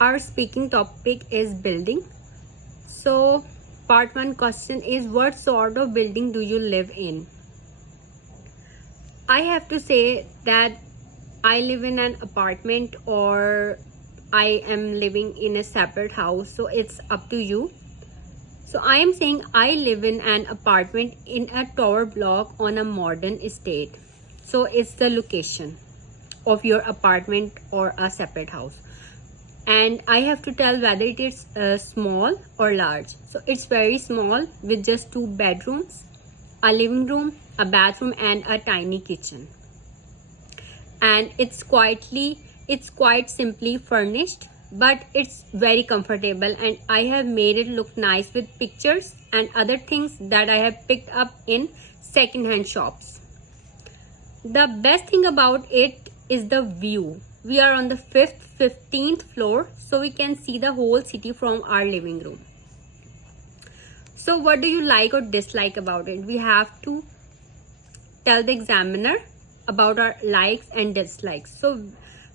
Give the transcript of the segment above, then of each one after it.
Our speaking topic is building. So part 1 question is, what sort of building do you live in? I have to say that I live in an apartment or I am living in a separate house, so it's up to you. So I am saying I live in an apartment in a tower block on a modern estate. So it's the location of your apartment or a separate house. And I have to tell whether it is small or large. So it's very small with just 2 bedrooms, a living room, a bathroom and a tiny kitchen. And it's quite simply furnished, but it's very comfortable, and I have made it look nice with pictures and other things that I have picked up in second-hand shops. The best thing about it is the view. We are on the 15th floor, so we can see the whole city from our living room. So what do you like or dislike about it? We have to tell the examiner about our likes and dislikes. So,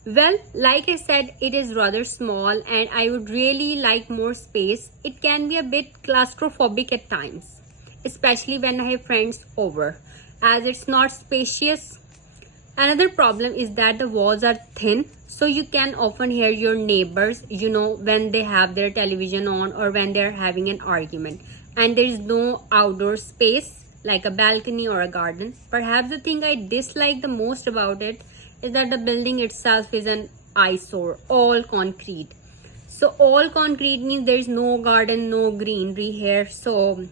well, like I said, it is rather small and I would really like more space. It can be a bit claustrophobic at times, especially when I have friends over, as it's not spacious. Another problem is that the walls are thin, so you can often hear your neighbors, when they have their television on or when they're having an argument. And there is no outdoor space like a balcony or a garden. Perhaps the thing I dislike the most about it is that the building itself is an eyesore, all concrete. So all concrete means there is no garden, no greenery here. So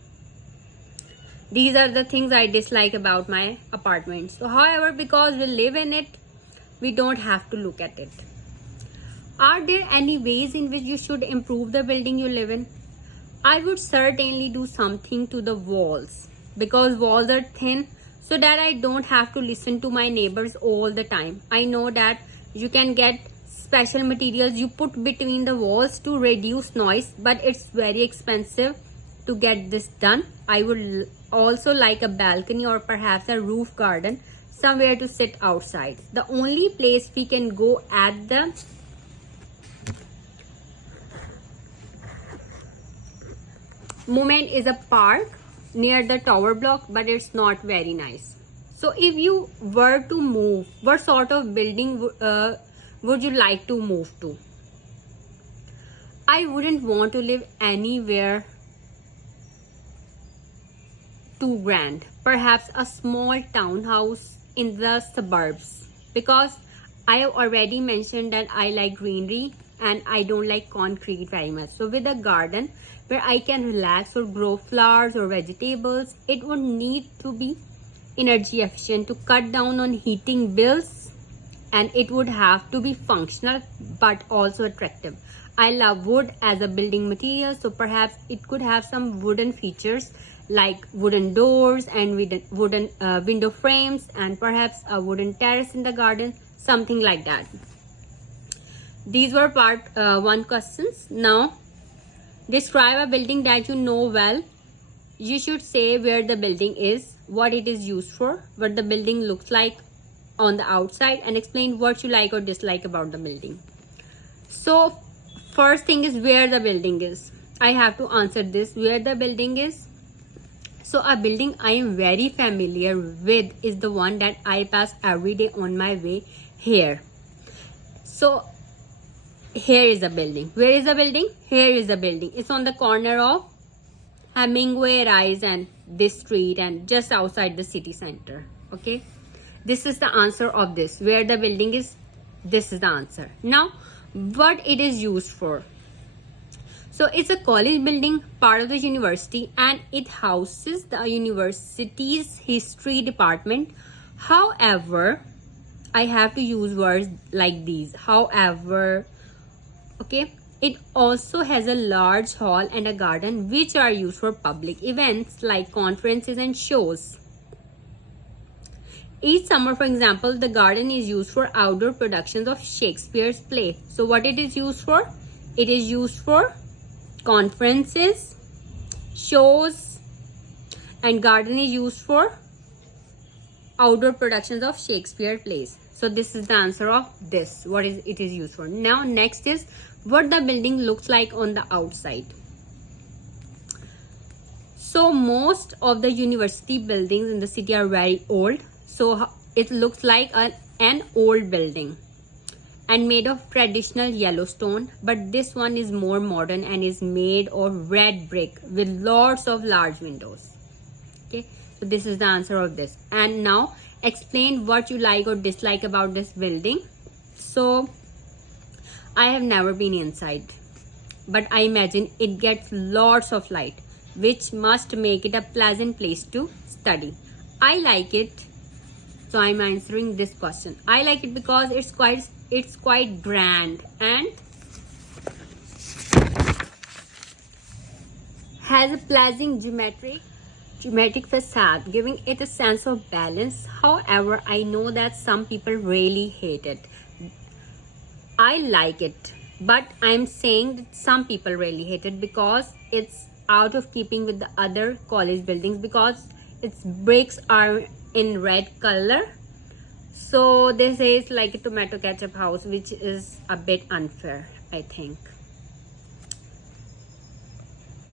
these are the things I dislike about my apartment. So however, because we live in it, we don't have to look at it. Are there any ways in which you should improve the building you live in? I would certainly do something to the walls, because walls are thin, so that I don't have to listen to my neighbors all the time. I know that you can get special materials you put between the walls to reduce noise, but it's very expensive to get this done. I would also like a balcony or perhaps a roof garden, somewhere to sit outside. The only place we can go at the moment is a park near the tower block, but it's not very nice. So if you were to move, what sort of building would you like to move to? I wouldn't want to live anywhere too grand. Perhaps a small townhouse in the suburbs, because I have already mentioned that I like greenery and I don't like concrete very much. So with a garden where I can relax or grow flowers or vegetables, it would need to be energy efficient to cut down on heating bills, and it would have to be functional but also attractive. I love wood as a building material, so perhaps it could have some wooden features like wooden doors and wooden window frames, and perhaps a wooden terrace in the garden, something like that. These were part 1 questions. Now describe a building that you know well. You should say where the building is, what it is used for, what the building looks like on the outside, and explain what you like or dislike about the building. So first thing is where the building is. I have to answer this, where the building is. So a building I am very familiar with is the one that I pass every day on my way here. So here is a building. Where is the building? Here is the building. It's on the corner of Hemingway Rise and this street, and just outside the city center. Okay, this is the answer of this. Where the building is, this is the answer. Now what it is used for. So it's a college building, part of the university, and it houses the university's history department. However, I have to use words like these. However, okay, it also has a large hall and a garden which are used for public events like conferences and shows. Each summer, for example, the garden is used for outdoor productions of Shakespeare's play. So what it is used for? It is used for conferences, shows, and garden is used for outdoor productions of Shakespeare plays. So this is the answer of this, what is it is used for. Now next is what the building looks like on the outside. So most of the university buildings in the city are very old. So it looks like an old building and made of traditional yellow stone, but this one is more modern and is made of red brick with lots of large windows. Okay, so this is the answer of this. And now explain what you like or dislike about this building. So I have never been inside, but I imagine it gets lots of light, which must make it a pleasant place to study. I like it. So I'm answering this question. I like it because it's quite grand and has a pleasing geometric facade, giving it a sense of balance. However, I know that some people really hate it. I like it, but I'm saying that some people really hate it because it's out of keeping with the other college buildings, because its bricks are in red color. So this is like a tomato ketchup house, which is a bit unfair, I think.